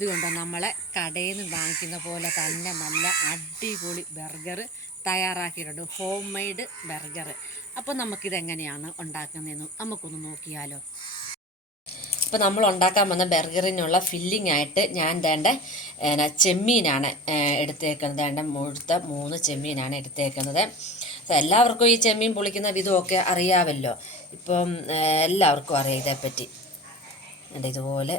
ഇതുകൊണ്ട് നമ്മളെ കടയിൽ നിന്ന് വാങ്ങിക്കുന്ന പോലെ തന്നെ നല്ല അടിപൊളി ബർഗർ തയ്യാറാക്കിയിട്ടുണ്ട്. Home made burger. അപ്പോൾ നമുക്കിതെങ്ങനെയാണ് ഉണ്ടാക്കുന്നതെന്ന് നമുക്കൊന്ന് നോക്കിയാലോ. അപ്പോൾ നമ്മൾ ഉണ്ടാക്കാൻ വന്ന ബർഗറിനുള്ള ഫില്ലിംഗ് ആയിട്ട് ഞാൻ വേണ്ട ചെമ്മീനാണ് എടുത്തേക്കുന്നത്. വേണ്ട മുഴുത്ത 3 ചെമ്മീനാണ് എടുത്തേക്കുന്നത്. എല്ലാവർക്കും ഈ ചെമ്മീൻ പൊളിക്കുന്ന വിധമൊക്കെ അറിയാമല്ലോ. ഇപ്പം എല്ലാവർക്കും അറിയാം ഇതേപ്പറ്റി. ഇതുപോലെ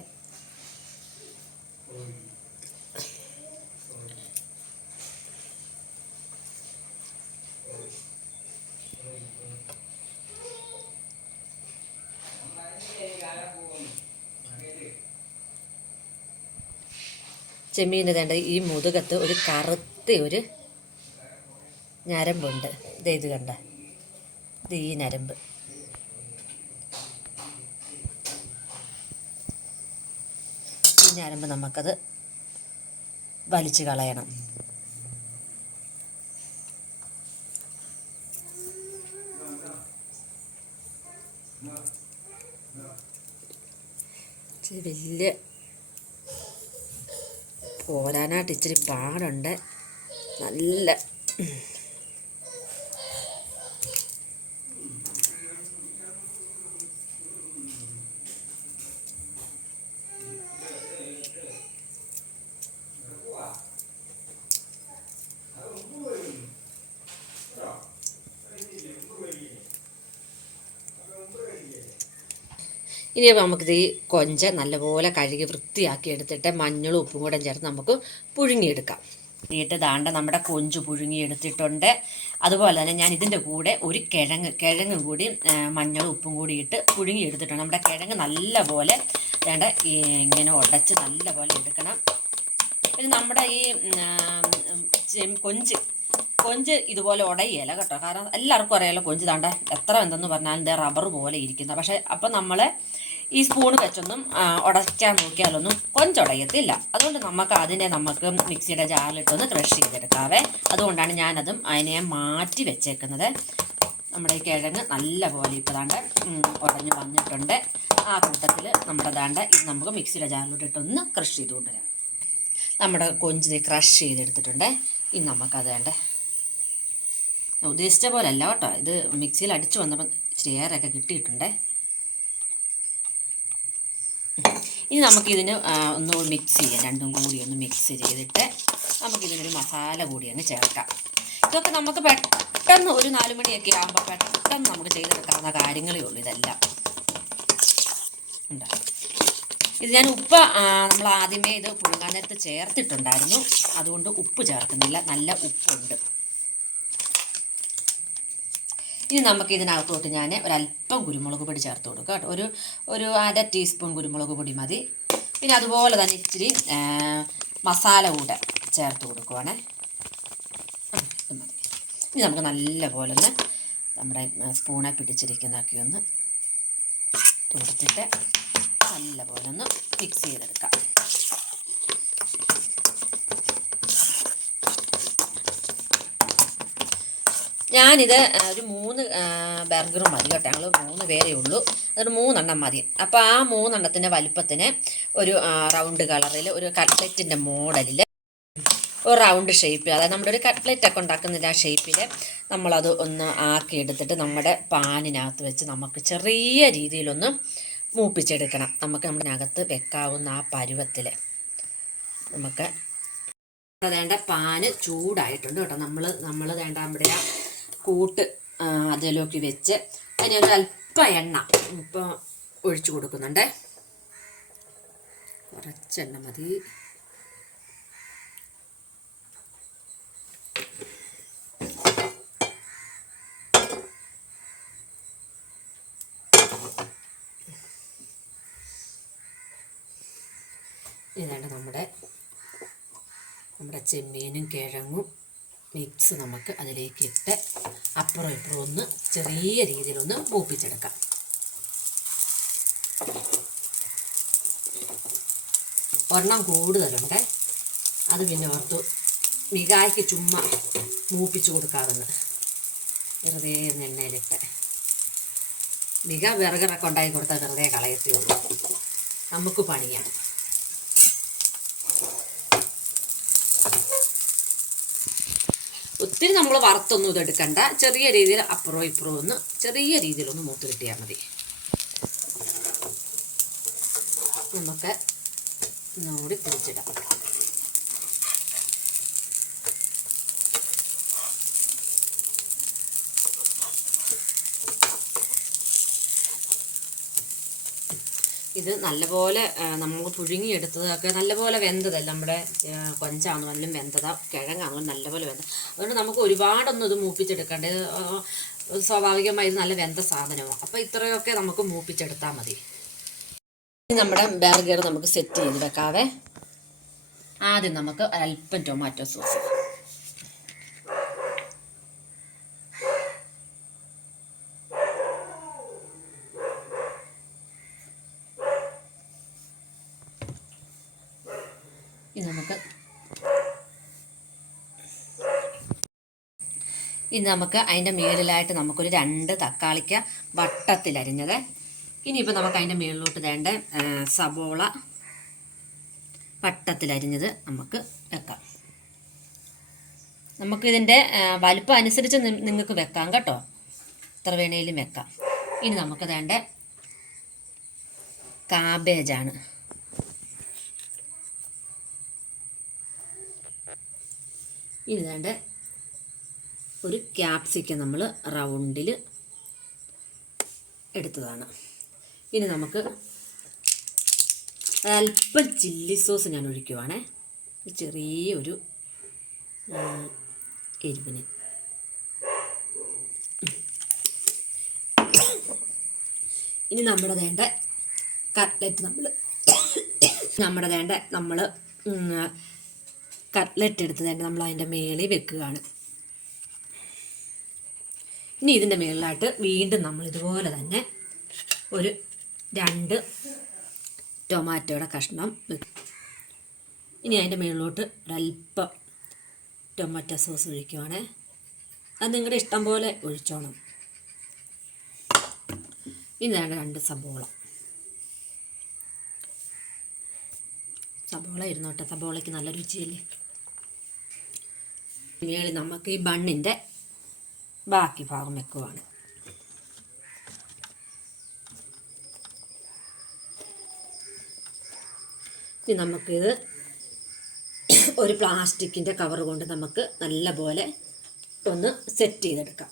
ചെമ്മീൻ്റെ വേണ്ട ഈ മുതുകത്ത് ഒരു കറുത്ത ഒരു ഞരമ്പുണ്ട്. ഇത് കണ്ട, ഇത് ഈ ഞരമ്പ്. ഈ ഞരമ്പ് നമുക്കത് വലിച്ചു കളയണം. വലിയ പോരാനായിട്ട് ഇച്ചിരി പാടുണ്ട്. നല്ല ഇനി നമുക്കിത് ഈ കൊഞ്ച നല്ലപോലെ കഴുകി വൃത്തിയാക്കി എടുത്തിട്ട് മഞ്ഞളും ഉപ്പും കൂടെ ചേർത്ത് നമുക്ക് പുഴുങ്ങിയെടുക്കാം. എന്നിട്ട് ദാണ്ട നമ്മുടെ കൊഞ്ച് പുഴുങ്ങിയെടുത്തിട്ടുണ്ട്. അതുപോലെ തന്നെ ഞാൻ ഇതിൻ്റെ കൂടെ ഒരു കിഴങ്ങും കൂടി മഞ്ഞളും ഉപ്പും കൂടി ഇട്ട് പുഴുങ്ങിയെടുത്തിട്ടുണ്ട്. നമ്മുടെ കിഴങ്ങ് നല്ലപോലെ വേണ്ട ഇങ്ങനെ ഉടച്ച് നല്ലപോലെ എടുക്കണം. പിന്നെ നമ്മുടെ ഈ കൊഞ്ച് ഇതുപോലെ ഉടയില്ല കേട്ടോ. കാരണം എല്ലാവർക്കും അറിയാലോ കൊഞ്ച് താണ്ട എത്ര എന്തെന്ന് പറഞ്ഞാലും എന്താ റബ്ബർ പോലെ ഇരിക്കുന്ന. പക്ഷേ അപ്പം നമ്മൾ ഈ സ്പൂൺ വെച്ചൊന്നും ഉടയ്ക്കാൻ നോക്കിയാലൊന്നും കൊഞ്ചുടയത്തില്ല. അതുകൊണ്ട് നമുക്ക് മിക്സിയുടെ ജാറിലിട്ടൊന്ന് ക്രഷ് ചെയ്തെടുക്കാവേ. അതുകൊണ്ടാണ് ഞാനതും അതിനെ മാറ്റി വെച്ചേക്കുന്നത്. നമ്മുടെ ഈ കിഴങ്ങ് നല്ല പോലെ ഇപ്പോൾ ദാണ്ട് ഉടഞ്ഞ് വന്നിട്ടുണ്ട്. ആ കൂട്ടത്തിൽ നമ്മുടെ ദാണ്ട ഇത് നമുക്ക് മിക്സിയുടെ ജാറിലിട്ടിട്ടൊന്ന് ക്രഷ് ചെയ്ത് കൊണ്ടുവരാം. നമ്മുടെ കൊഞ്ച് ക്രഷ് ചെയ്തെടുത്തിട്ടുണ്ട്. ഇനി നമുക്കത് വേണ്ട ഉദ്ദേശിച്ച പോലെ അല്ല കേട്ടോ. ഇത് മിക്സിയിൽ അടിച്ചു വന്നപ്പോൾ ഇച്ചിരി ഏറൊക്കെ കിട്ടിയിട്ടുണ്ട്. ഇനി നമുക്കിതിന് ഒന്ന് മിക്സ് ചെയ്യാം. രണ്ടും കൂടി ഒന്ന് മിക്സ് ചെയ്തിട്ട് നമുക്കിതിനൊരു മസാല കൂടി അങ്ങ് ചേർക്കാം. ഇതൊക്കെ നമുക്ക് പെട്ടെന്ന് ഒരു 4 മണിയൊക്കെ ആകുമ്പോൾ പെട്ടെന്ന് നമുക്ക് ചെയ്തെടുക്കാവുന്ന കാര്യങ്ങളേ ഉള്ളൂ ഇതെല്ലാം. ഉണ്ട് ഇത് ഞാൻ ഉപ്പ് നമ്മൾ ആദ്യമേ ഇത് പുഴുങ്ങാൻ നേരത്ത് ചേർത്തിട്ടുണ്ടായിരുന്നു. അതുകൊണ്ട് ഉപ്പ് ചേർക്കുന്നില്ല. നല്ല ഉപ്പുണ്ട്. ഇനി നമുക്ക് ഇതിനകത്തോട്ട് ഞാൻ ഒരല്പം കുരുമുളക് പൊടി ചേർത്ത് കൊടുക്കുക കേട്ടോ. ഒരു 1/2 ടീസ്പൂൺ കുരുമുളക് പൊടി മതി. പിന്നെ അതുപോലെ തന്നെ ഇച്ചിരി മസാല കൂടെ ചേർത്ത് കൊടുക്കുവാണേ. ഇത് മതി. ഇനി നമുക്ക് നല്ലപോലെ ഒന്ന് നമ്മുടെ സ്പൂണെ പിടിച്ചിരിക്കുന്നതൊക്കെ ഒന്ന് കൊടുത്തിട്ട് നല്ലപോലെ ഒന്ന് മിക്സ് ചെയ്തെടുക്കാം. ഞാനിത് ഒരു 3 ബർഗറും മതി കേട്ടോ. ഞങ്ങൾ 3 പേരേ ഉള്ളൂ. അതൊരു 3 എണ്ണം മതി. അപ്പോൾ ആ 3 എണ്ണത്തിൻ്റെ വലുപ്പത്തിന് ഒരു റൗണ്ട് കളറിൽ ഒരു കട്ട്ലറ്റിൻ്റെ മോഡലിൽ ഒരു റൗണ്ട് ഷേപ്പിൽ, അതായത് നമ്മുടെ ഒരു കട്ട്ലറ്റൊക്കെ ഉണ്ടാക്കുന്നില്ല ആ ഷേപ്പിൽ നമ്മളത് ഒന്ന് ആക്കി എടുത്തിട്ട് നമ്മുടെ പാനിനകത്ത് വെച്ച് നമുക്ക് ചെറിയ രീതിയിലൊന്ന് മൂപ്പിച്ചെടുക്കണം. നമുക്ക് നമ്മളിനകത്ത് വെക്കാവുന്ന ആ പരുവത്തിൽ നമുക്ക് വേണ്ട പാന് ചൂടായിട്ടുണ്ട് കേട്ടോ. നമ്മൾ വേണ്ട നമ്മുടെ ആ കൂട്ട് അതിലേക്ക് വെച്ച് അതിനൊരു അല്പം എണ്ണ ഇപ്പോൾ ഒഴിച്ചു കൊടുക്കുന്നുണ്ട്. കുറച്ചെണ്ണ മതി. ഇതാണ് നമ്മുടെ ചെമ്മീനും കിഴങ്ങും മിക്സ് നമുക്ക് അതിലേക്ക് ഇട്ട് അപ്പുറം ഇപ്പുറം ഒന്ന് ചെറിയ രീതിയിലൊന്ന് മൂപ്പിച്ചെടുക്കാം. ഒരെണ്ണം കൂടുതലുണ്ട്. അത് പിന്നെ ഓർത്തു മികായ്ക്ക് ചുമ്മാ മൂപ്പിച്ച് കൊടുക്കാറുണ്ട്. വെറുതെ എണ്ണയിലിട്ട് മിക ബർഗറൊക്കെ ഉണ്ടാക്കി കൊടുത്താൽ വെറുതെ കളയത്തേ ഉള്ളൂ. നമുക്ക് പണിയാണ്. ഒത്തിരി നമ്മൾ വറുത്തൊന്നും ഇതെടുക്കണ്ട, ചെറിയ രീതിയിൽ അപ്പുറവും ഇപ്പുറവും ഒന്ന് ചെറിയ രീതിയിലൊന്ന് മൂത്ത് കിട്ടിയാൽ മതി. നമുക്ക് ഒന്നുകൂടി തിരിച്ചിടാം. ഇത് നല്ലപോലെ നമ്മൾ പുഴുങ്ങിയെടുത്തതൊക്കെ നല്ലപോലെ വെന്തതല്ല, നമ്മുടെ കൊഞ്ചാണെങ്കിലും വെന്തതാ, കിഴങ്ങാണെങ്കിലും നല്ലപോലെ വെന്ത. അതുകൊണ്ട് നമുക്ക് ഒരുപാടൊന്നും ഇത് മൂപ്പിച്ചെടുക്കേണ്ടത്, സ്വാഭാവികമായി ഇത് നല്ല വെന്ത സാധനമാണ്. അപ്പോൾ ഇത്രയൊക്കെ നമുക്ക് മൂപ്പിച്ചെടുത്താൽ മതി. നമ്മുടെ ബർഗർ നമുക്ക് സെറ്റ് ചെയ്ത് വെക്കാവേ. ആദ്യം നമുക്ക് അല്പം ടൊമാറ്റോ സോസ്, ഇനി നമുക്ക് അതിൻ്റെ മേളിലായിട്ട് നമുക്കൊരു 2 തക്കാളിക്ക വട്ടത്തിലരിഞ്ഞത്. ഇനിയിപ്പോൾ നമുക്ക് അതിൻ്റെ മേളിലോട്ട് വേണ്ട സബോള വട്ടത്തിലരിഞ്ഞത് നമുക്ക് വെക്കാം. നമുക്കിതിൻ്റെ വലിപ്പം അനുസരിച്ച് നിങ്ങൾക്ക് വെക്കാം കേട്ടോ, എത്ര വേണേലും വെക്കാം. ഇനി നമുക്ക് വേണ്ട കാബേജാണ്. ഇനി വേണ്ട ഒരു ക്യാപ്സിക്കം നമ്മൾ റൗണ്ടിൽ എടുത്തതാണ്. ഇനി നമുക്ക് അല്പം ചില്ലി സോസ് ഞാൻ ഒഴിക്കുവാണേ, ചെറിയൊരു എരിവിന്. ഇനി നമ്മുടെ വേണ്ട കട്ട്ലറ്റ് നമ്മൾ കട്ട്ലറ്റ് എടുത്ത് തന്നെ നമ്മൾ അതിൻ്റെ മേളിൽ വെക്കുകയാണ്. ഇനി ഇതിൻ്റെ മേളിലായിട്ട് വീണ്ടും നമ്മൾ ഇതുപോലെ തന്നെ ഒരു 2 ടൊമാറ്റോയുടെ കഷ്ണം വെക്കും. ഇനി അതിൻ്റെ മേളിലോട്ട് ഒരല്പം ടൊമാറ്റോ സോസ് ഒഴിക്കുവാണേ, അത് നിങ്ങളുടെ ഇഷ്ടം പോലെ ഒഴിച്ചോണം. ഇനി 2 സബോള ഇരുന്നോട്ടെ, സബോളയ്ക്ക് നല്ല രുചിയല്ലേ. മേളിൽ നമുക്ക് ഈ ബണ്ണിൻ്റെ ബാക്കി ഭാഗം വെക്കുവാണ്. ഇനി നമുക്കിത് ഒരു പ്ലാസ്റ്റിക്കിൻ്റെ കവർ കൊണ്ട് നമുക്ക് നല്ലപോലെ ഒന്ന് സെറ്റ് ചെയ്തെടുക്കാം.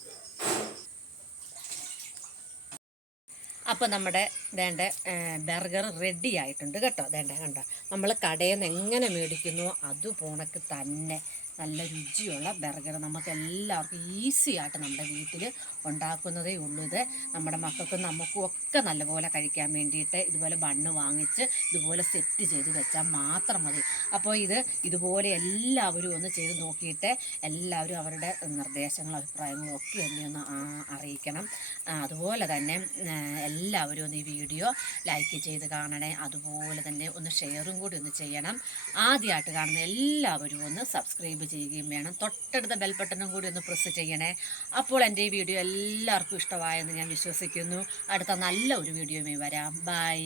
അപ്പോൾ നമ്മുടെ വേണ്ട ബർഗർ റെഡി ആയിട്ടുണ്ട് കേട്ടോ. കണ്ടോ, നമ്മൾ കടയിൽ നിന്ന് എങ്ങനെ മേടിക്കുന്നു അതുപോണക്ക് തന്നെ നല്ല രുചിയുള്ള ബർഗർ നമുക്ക് എല്ലാവർക്കും ഈസി ആയിട്ട് നമ്മുടെ വീട്ടിൽ ഉണ്ടാക്കുന്നതേ ഉള്ളൂ. ഇത് നമ്മുടെ മക്കൾക്കും നമുക്കും ഒക്കെ നല്ലപോലെ കഴിക്കാൻ വേണ്ടിയിട്ട് ഇതുപോലെ ബണ്ണ് വാങ്ങിച്ച് ഇതുപോലെ സെറ്റ് ചെയ്ത് വെച്ചാൽ മാത്രം മതി. അപ്പോൾ ഇതുപോലെ എല്ലാവരും ഒന്ന് ചെയ്ത് നോക്കിയിട്ട് എല്ലാവരും അവരുടെ നിർദ്ദേശങ്ങളും അഭിപ്രായങ്ങളും ഒക്കെ എന്നെ ഒന്ന് അറിയിക്കണം. അതുപോലെ തന്നെ എല്ലാവരും ഒന്ന് ഈ വീഡിയോ ലൈക്ക് ചെയ്ത് കാണണേ, അതുപോലെ തന്നെ ഒന്ന് ഷെയറും കൂടി ഒന്ന് ചെയ്യണം. ആദ്യമായിട്ട് കാണുന്ന എല്ലാവരും ഒന്ന് സബ്സ്ക്രൈബ് ചെയ്യുകയും വേണം. തൊട്ടടുത്ത ബെൽ ബട്ടണും കൂടി ഒന്ന് പ്രസ് ചെയ്യണേ. അപ്പോൾ എൻ്റെ ഈ വീഡിയോ എല്ലാവർക്കും ഇഷ്ടമായെന്ന് ഞാൻ വിശ്വസിക്കുന്നു. അടുത്ത നല്ല ഒരു വീഡിയോയുമായി വരാം. ബൈ.